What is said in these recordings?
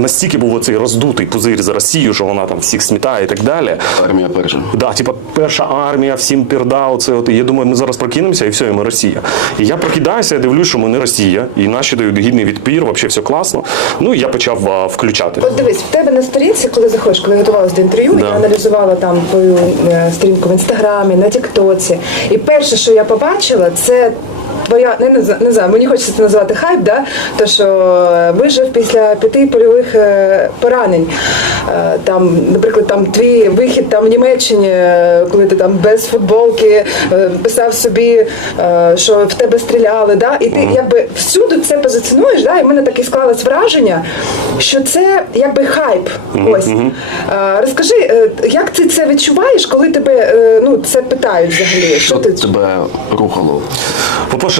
настільки був оцей роздутий пузир за Росію, що вона там всіх смітає і так далі. Армія перша. Да, типа перша армія, всім пірда, оце от. Я думаю, ми зараз прокинемося і все, і ми Росія. І я прокидаюся, я дивлюсь, що ми не Росія, і наші дають гідний відпір, взагалі все класно. Ну і я почав а, включати. От дивись, в тебе на сторінці, коли заходиш, коли готувалася до інтерв'ю, Да. я аналізувала там твою е, сторінку в інстаграмі, на Тіктоці. І перше, що я побачила, це. Твоя не, не, знаю- мені хочеться це назвати хайп, да? то що е, вижив після п'яти польових е, поранень. Е, Там, наприклад, там твій вихід там в Німеччині, коли ти там без футболки писав собі, що в тебе стріляли, да? і ти якби всюди це позиціонуєш, да? і в мене таке склалось враження, що це якби хайп. Ось. Розкажи, як ти це відчуваєш, коли тебе ну, це питають взагалі? Що Що ти тебе рухало? По-перше,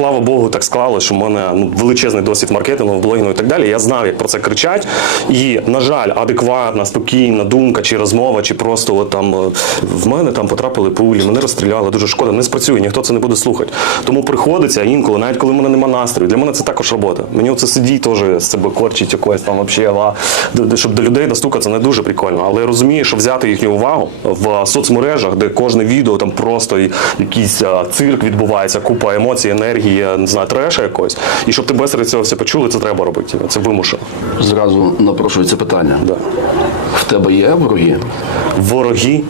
слава Богу, так склалося, що в мене ну, величезний досвід маркетингу, блогінгу і так далі. Я знав, як про це кричать. І, на жаль, адекватна, спокійна думка чи розмова, чи просто от там е, в мене там потрапили пулі, мене розстріляли, дуже шкода, не спрацює, ніхто це не буде слухати. Тому приходиться інколи, навіть коли в мене нема настрою. Для мене це також робота. Мені оце сидіть теж себе корчить якось там д- щоб до людей достукатися не дуже прикольно. Але я розумію, що взяти їхню увагу в соцмережах, де кожне відео там просто якийсь цирк відбувається, купа емоцій, енергії, не знаю, треша якось. І щоб тебе серед цього все почули, це треба робити. Це вимушено. Зразу напрошується питання. Да. В тебе є вороги? Вороги.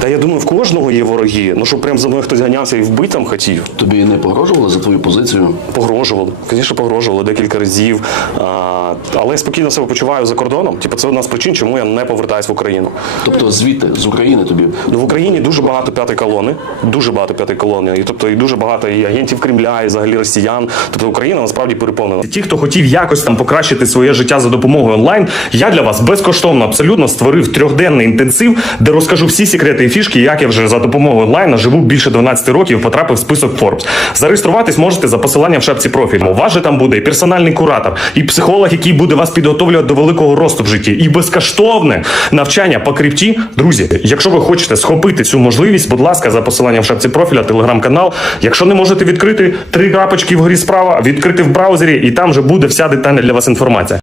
Та я думаю, в кожного є вороги. Ну щоб прям за мною хтось ганявся і вбити там хотів. Тобі не погрожували за твою позицію? Погрожували. Звісно, погрожували декілька разів. А, але я спокійно себе почуваю за кордоном. Типу, це одна з причин, чому я не повертаюсь в Україну. Тобто звідти, з України тобі Ну, в Україні дуже багато п'ятої колони, дуже багато п'ятої колони, і тобто і дуже багато і агентів Кремля, і взагалі росіян. Тобто Україна насправді переповнена. Ті, хто хотів якось там покращити своє життя за допомогою онлайн, я для вас безкоштовно абсолютно створив трьохденний інтенсив, де розкажу всі секрети і фішки, як я вже за допомогою онлайна живу більше 12 років, потрапив в список Forbes. Зареєструватись можете за посиланням в шапці профілю. У вас же там буде і персональний куратор, і психолог, який буде вас підготовлювати до великого росту в житті, і безкоштовне навчання по крипті. Друзі, якщо ви хочете схопити цю можливість, будь ласка, за посиланням в шапці профіля, телеграм-канал. Якщо не можете відкрити три крапочки вгорі справа, відкрити в браузері, і там вже буде вся детальна для вас інформація.